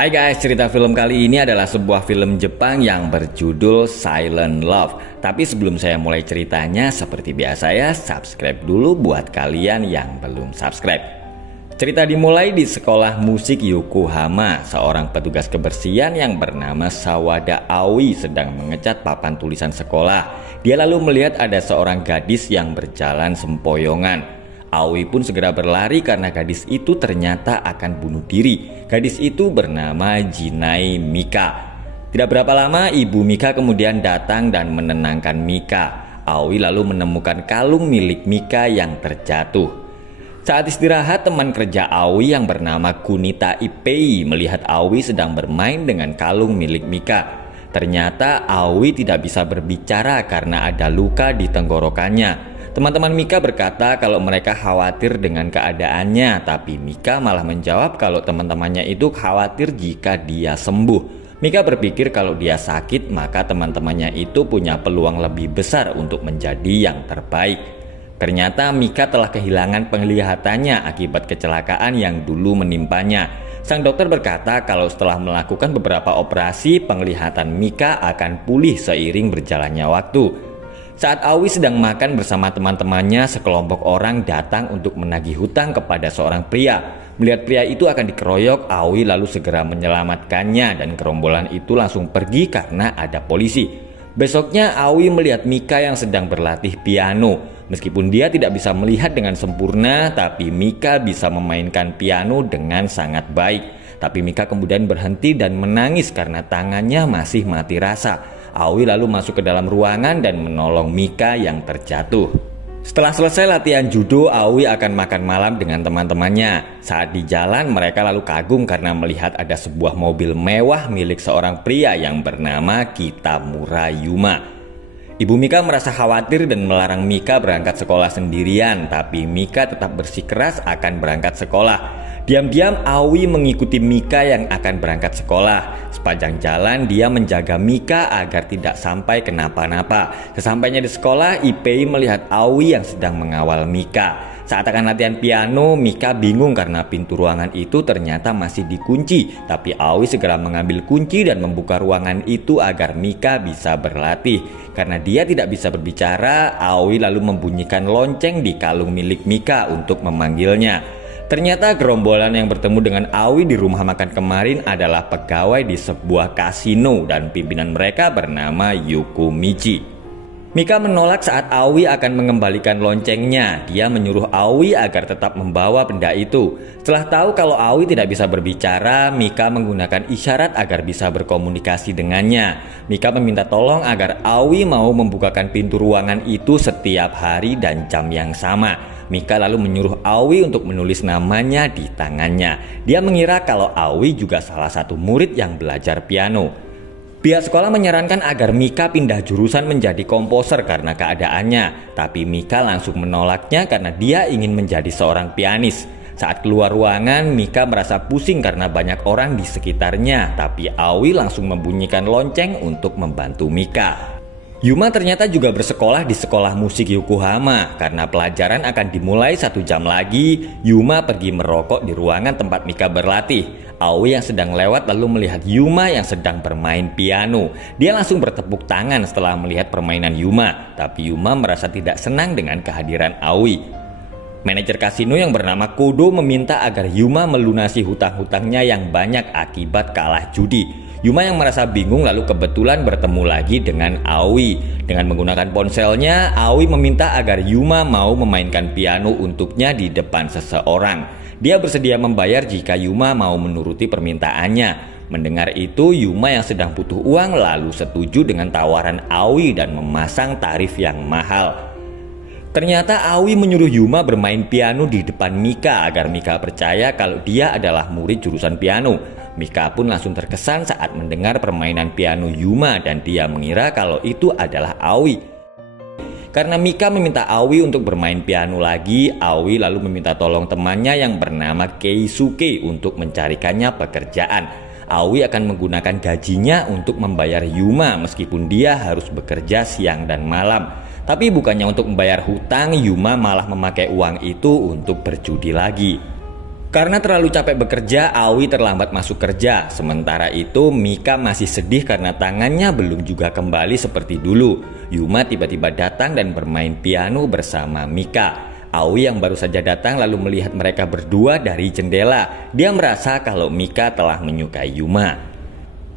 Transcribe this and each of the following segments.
Hai guys, cerita film kali ini adalah sebuah film Jepang yang berjudul Silent Love. Tapi sebelum saya mulai ceritanya, seperti biasa ya, subscribe dulu buat kalian yang belum subscribe. Cerita dimulai di sekolah musik Yokohama. Seorang petugas kebersihan yang bernama Sawada Aoi sedang mengecat papan tulisan sekolah. Dia lalu melihat ada seorang gadis yang berjalan sempoyongan. Aoi pun segera berlari karena gadis itu ternyata akan bunuh diri. Gadis itu bernama Jinai Mika. Tidak berapa lama ibu Mika kemudian datang dan menenangkan Mika. Aoi lalu menemukan kalung milik Mika yang terjatuh. Saat istirahat, teman kerja Aoi yang bernama Kunita Ipei melihat Aoi sedang bermain dengan kalung milik Mika. Ternyata Aoi tidak bisa berbicara karena ada luka di tenggorokannya. Teman-teman Mika berkata kalau mereka khawatir dengan keadaannya, tapi Mika malah menjawab kalau teman-temannya itu khawatir jika dia sembuh. Mika berpikir kalau dia sakit, maka teman-temannya itu punya peluang lebih besar untuk menjadi yang terbaik. Ternyata Mika telah kehilangan penglihatannya akibat kecelakaan yang dulu menimpanya. Sang dokter berkata kalau setelah melakukan beberapa operasi, penglihatan Mika akan pulih seiring berjalannya waktu. Saat Aoi sedang makan bersama teman-temannya, sekelompok orang datang untuk menagih hutang kepada seorang pria. Melihat pria itu akan dikeroyok, Aoi lalu segera menyelamatkannya dan gerombolan itu langsung pergi karena ada polisi. Besoknya Aoi melihat Mika yang sedang berlatih piano. Meskipun dia tidak bisa melihat dengan sempurna, tapi Mika bisa memainkan piano dengan sangat baik. Tapi Mika kemudian berhenti dan menangis karena tangannya masih mati rasa. Aoi lalu masuk ke dalam ruangan dan menolong Mika yang terjatuh. Setelah selesai latihan judo, Aoi akan makan malam dengan teman-temannya. Saat di jalan, mereka lalu kagum karena melihat ada sebuah mobil mewah milik seorang pria yang bernama Kitamura Yuma. Ibu Mika merasa khawatir dan melarang Mika berangkat sekolah sendirian, tapi Mika tetap bersikeras akan berangkat sekolah. Diam-diam Aoi mengikuti Mika yang akan berangkat sekolah. Sepanjang jalan dia menjaga Mika agar tidak sampai kenapa-napa. Sesampainya di sekolah, Ipei melihat Aoi yang sedang mengawal Mika. Saat akan latihan piano, Mika bingung karena pintu ruangan itu ternyata masih dikunci. Tapi Aoi segera mengambil kunci dan membuka ruangan itu agar Mika bisa berlatih. Karena dia tidak bisa berbicara, Aoi lalu membunyikan lonceng di kalung milik Mika untuk memanggilnya. Ternyata gerombolan yang bertemu dengan Aoi di rumah makan kemarin adalah pegawai di sebuah kasino dan pimpinan mereka bernama Yuko Michi. Mika menolak saat Aoi akan mengembalikan loncengnya. Dia menyuruh Aoi agar tetap membawa benda itu. Setelah tahu kalau Aoi tidak bisa berbicara, Mika menggunakan isyarat agar bisa berkomunikasi dengannya. Mika meminta tolong agar Aoi mau membukakan pintu ruangan itu setiap hari dan jam yang sama. Mika lalu menyuruh Aoi untuk menulis namanya di tangannya. Dia mengira kalau Aoi juga salah satu murid yang belajar piano. Pihak sekolah menyarankan agar Mika pindah jurusan menjadi komposer karena keadaannya. Tapi Mika langsung menolaknya karena dia ingin menjadi seorang pianis. Saat keluar ruangan, Mika merasa pusing karena banyak orang di sekitarnya. Tapi Aoi langsung membunyikan lonceng untuk membantu Mika. Yuma ternyata juga bersekolah di sekolah musik Yokohama. Karena pelajaran akan dimulai 1 jam lagi, Yuma pergi merokok di ruangan tempat Mika berlatih. Aoi yang sedang lewat lalu melihat Yuma yang sedang bermain piano. Dia langsung bertepuk tangan setelah melihat permainan Yuma. Tapi Yuma merasa tidak senang dengan kehadiran Aoi. Manajer kasino yang bernama Kodo meminta agar Yuma melunasi hutang-hutangnya yang banyak akibat kalah judi. Yuma yang merasa bingung lalu kebetulan bertemu lagi dengan Aoi. Dengan menggunakan ponselnya, Aoi meminta agar Yuma mau memainkan piano untuknya di depan seseorang. Dia bersedia membayar jika Yuma mau menuruti permintaannya. Mendengar itu, Yuma yang sedang butuh uang lalu setuju dengan tawaran Aoi dan memasang tarif yang mahal. Ternyata Aoi menyuruh Yuma bermain piano di depan Mika agar Mika percaya kalau dia adalah murid jurusan piano. Mika pun langsung terkesan saat mendengar permainan piano Yuma dan dia mengira kalau itu adalah Aoi. Karena Mika meminta Aoi untuk bermain piano lagi, Aoi lalu meminta tolong temannya yang bernama Keisuke untuk mencarikannya pekerjaan. Aoi akan menggunakan gajinya untuk membayar Yuma meskipun dia harus bekerja siang dan malam. Tapi bukannya untuk membayar hutang, Yuma malah memakai uang itu untuk berjudi lagi. Karena terlalu capek bekerja, Aoi terlambat masuk kerja. Sementara itu, Mika masih sedih karena tangannya belum juga kembali seperti dulu. Yuma tiba-tiba datang dan bermain piano bersama Mika. Aoi yang baru saja datang lalu melihat mereka berdua dari jendela. Dia merasa kalau Mika telah menyukai Yuma.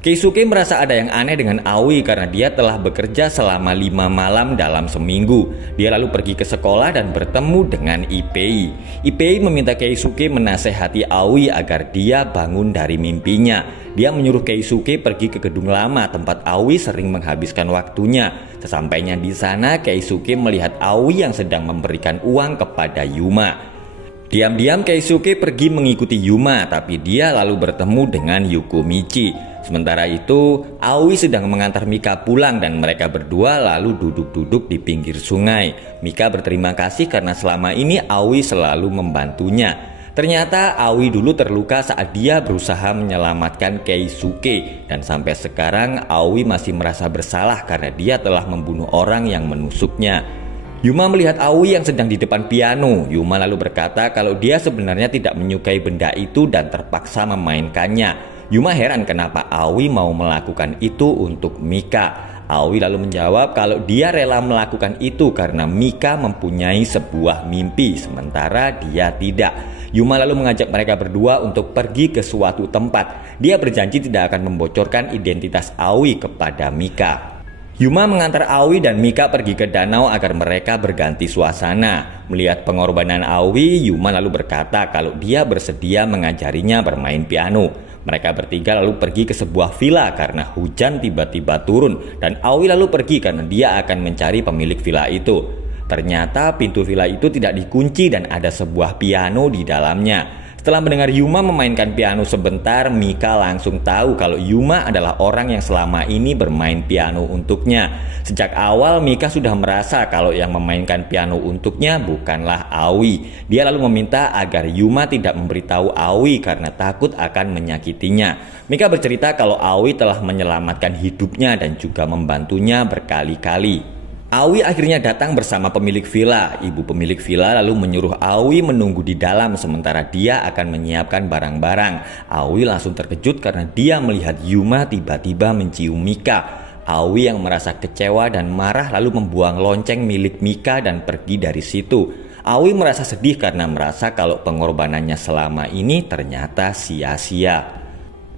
Keisuke merasa ada yang aneh dengan Aoi karena dia telah bekerja selama 5 malam dalam seminggu. Dia lalu pergi ke sekolah dan bertemu dengan Ipei. Ipei meminta Keisuke menasehati Aoi agar dia bangun dari mimpinya. Dia menyuruh Keisuke pergi ke gedung lama tempat Aoi sering menghabiskan waktunya. Sesampainya di sana, Keisuke melihat Aoi yang sedang memberikan uang kepada Yuma. Diam-diam Keisuke pergi mengikuti Yuma, tapi dia lalu bertemu dengan Yukumichi. Sementara itu, Aoi sedang mengantar Mika pulang dan mereka berdua lalu duduk-duduk di pinggir sungai. Mika berterima kasih karena selama ini Aoi selalu membantunya. Ternyata Aoi dulu terluka saat dia berusaha menyelamatkan Keisuke, dan sampai sekarang Aoi masih merasa bersalah karena dia telah membunuh orang yang menusuknya. Yuma melihat Aoi yang sedang di depan piano. Yuma lalu berkata kalau dia sebenarnya tidak menyukai benda itu dan terpaksa memainkannya. Yuma heran kenapa Aoi mau melakukan itu untuk Mika. Aoi lalu menjawab kalau dia rela melakukan itu karena Mika mempunyai sebuah mimpi, sementara dia tidak. Yuma lalu mengajak mereka berdua untuk pergi ke suatu tempat. Dia berjanji tidak akan membocorkan identitas Aoi kepada Mika. Yuma mengantar Aoi dan Mika pergi ke danau agar mereka berganti suasana. Melihat pengorbanan Aoi, Yuma lalu berkata kalau dia bersedia mengajarinya bermain piano. Mereka bertiga lalu pergi ke sebuah villa karena hujan tiba-tiba turun, dan Aoi lalu pergi karena dia akan mencari pemilik villa itu. Ternyata pintu villa itu tidak dikunci dan ada sebuah piano di dalamnya. Setelah mendengar Yuma memainkan piano sebentar, Mika langsung tahu kalau Yuma adalah orang yang selama ini bermain piano untuknya. Sejak awal Mika sudah merasa kalau yang memainkan piano untuknya bukanlah Aoi. Dia lalu meminta agar Yuma tidak memberitahu Aoi karena takut akan menyakitinya. Mika bercerita kalau Aoi telah menyelamatkan hidupnya dan juga membantunya berkali-kali. Aoi akhirnya datang bersama pemilik villa. Ibu pemilik villa lalu menyuruh Aoi menunggu di dalam sementara dia akan menyiapkan barang-barang. Aoi langsung terkejut karena dia melihat Yuma tiba-tiba mencium Mika. Aoi yang merasa kecewa dan marah lalu membuang lonceng milik Mika dan pergi dari situ. Aoi merasa sedih karena merasa kalau pengorbanannya selama ini ternyata sia-sia.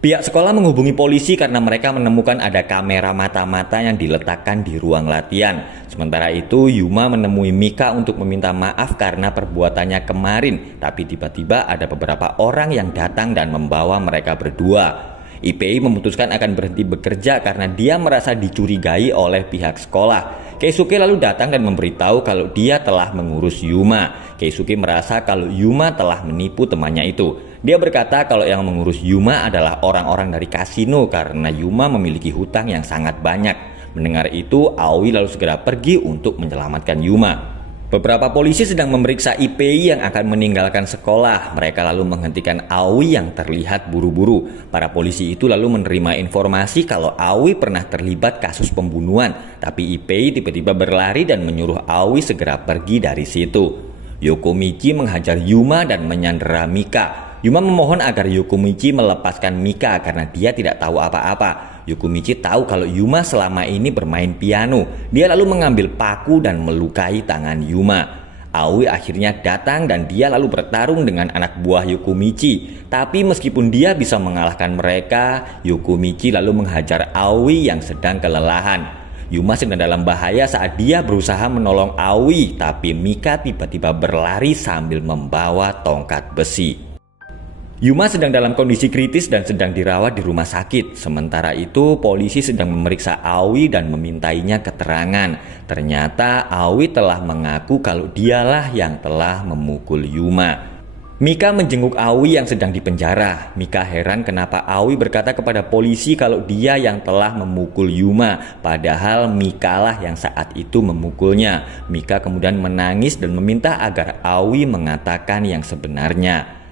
Pihak sekolah menghubungi polisi karena mereka menemukan ada kamera mata-mata yang diletakkan di ruang latihan. Sementara itu, Yuma menemui Mika untuk meminta maaf karena perbuatannya kemarin. Tapi tiba-tiba ada beberapa orang yang datang dan membawa mereka berdua. Ipei memutuskan akan berhenti bekerja karena dia merasa dicurigai oleh pihak sekolah. Keisuke lalu datang dan memberitahu kalau dia telah mengurus Yuma. Keisuke merasa kalau Yuma telah menipu temannya itu. Dia berkata kalau yang mengurus Yuma adalah orang-orang dari kasino karena Yuma memiliki hutang yang sangat banyak. Mendengar itu, Aoi lalu segera pergi untuk menyelamatkan Yuma. Beberapa polisi sedang memeriksa Ipei yang akan meninggalkan sekolah. Mereka lalu menghentikan Aoi yang terlihat buru-buru. Para polisi itu lalu menerima informasi kalau Aoi pernah terlibat kasus pembunuhan. Tapi Ipei tiba-tiba berlari dan menyuruh Aoi segera pergi dari situ. Yokomichi menghajar Yuma dan menyandera Mika. Yuma memohon agar Yokomichi melepaskan Mika karena dia tidak tahu apa-apa. Yokomichi tahu kalau Yuma selama ini bermain piano. Dia lalu mengambil paku dan melukai tangan Yuma. Aoi akhirnya datang dan dia lalu bertarung dengan anak buah Yokomichi. Tapi meskipun dia bisa mengalahkan mereka, Yokomichi lalu menghajar Aoi yang sedang kelelahan. Yuma sedang dalam bahaya saat dia berusaha menolong Aoi, tapi Mika tiba-tiba berlari sambil membawa tongkat besi. Yuma sedang dalam kondisi kritis dan sedang dirawat di rumah sakit. Sementara itu, polisi sedang memeriksa Aoi dan memintainya keterangan. Ternyata Aoi telah mengaku kalau dialah yang telah memukul Yuma. Mika menjenguk Aoi yang sedang dipenjara. Mika heran kenapa Aoi berkata kepada polisi kalau dia yang telah memukul Yuma, padahal Mika lah yang saat itu memukulnya. Mika kemudian menangis dan meminta agar Aoi mengatakan yang sebenarnya.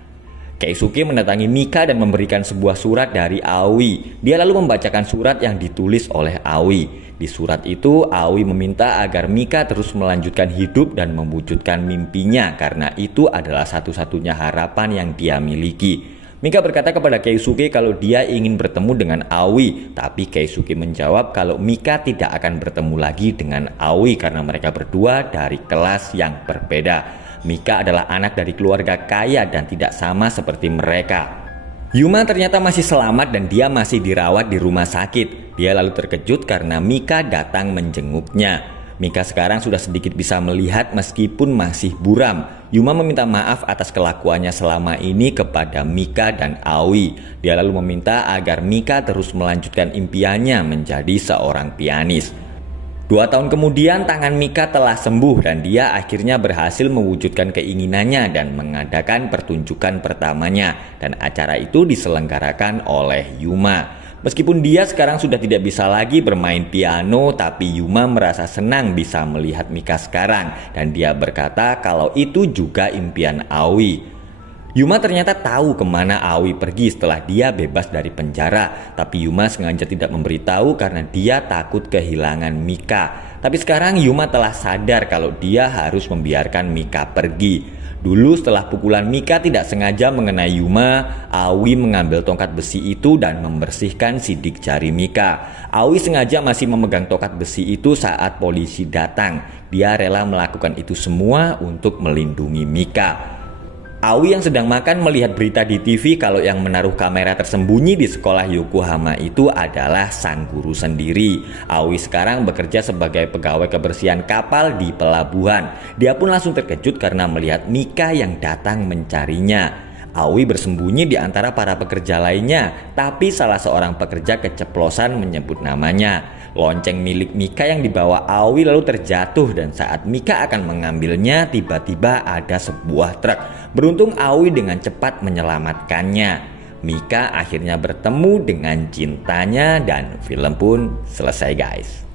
Keisuke mendatangi Mika dan memberikan sebuah surat dari Aoi. Dia lalu membacakan surat yang ditulis oleh Aoi. Di surat itu, Aoi meminta agar Mika terus melanjutkan hidup dan mewujudkan mimpinya karena itu adalah satu-satunya harapan yang dia miliki. Mika berkata kepada Keisuke kalau dia ingin bertemu dengan Aoi, tapi Keisuke menjawab kalau Mika tidak akan bertemu lagi dengan Aoi karena mereka berdua dari kelas yang berbeda. Mika adalah anak dari keluarga kaya dan tidak sama seperti mereka. Yuma ternyata masih selamat dan dia masih dirawat di rumah sakit. Dia lalu terkejut karena Mika datang menjenguknya. Mika sekarang sudah sedikit bisa melihat meskipun masih buram. Yuma meminta maaf atas kelakuannya selama ini kepada Mika dan Aoi. Dia lalu meminta agar Mika terus melanjutkan impiannya menjadi seorang pianis. 2 tahun kemudian tangan Mika telah sembuh dan dia akhirnya berhasil mewujudkan keinginannya dan mengadakan pertunjukan pertamanya, dan acara itu diselenggarakan oleh Yuma. Meskipun dia sekarang sudah tidak bisa lagi bermain piano, tapi Yuma merasa senang bisa melihat Mika sekarang dan dia berkata kalau itu juga impian Aoi. Yuma ternyata tahu kemana Aoi pergi setelah dia bebas dari penjara, tapi Yuma sengaja tidak memberitahu karena dia takut kehilangan Mika. Tapi sekarang Yuma telah sadar kalau dia harus membiarkan Mika pergi. Dulu setelah pukulan Mika tidak sengaja mengenai Yuma, Aoi mengambil tongkat besi itu dan membersihkan sidik jari Mika. Aoi sengaja masih memegang tongkat besi itu saat polisi datang. Dia rela melakukan itu semua untuk melindungi Mika. Aoi yang sedang makan melihat berita di TV kalau yang menaruh kamera tersembunyi di sekolah Yokohama itu adalah sang guru sendiri. Aoi sekarang bekerja sebagai pegawai kebersihan kapal di pelabuhan. Dia pun langsung terkejut karena melihat Mika yang datang mencarinya. Aoi bersembunyi di antara para pekerja lainnya, tapi salah seorang pekerja keceplosan menyebut namanya. Lonceng milik Mika yang dibawa Aoi lalu terjatuh dan saat Mika akan mengambilnya tiba-tiba ada sebuah truk. Beruntung Aoi dengan cepat menyelamatkannya. Mika akhirnya bertemu dengan cintanya dan film pun selesai guys.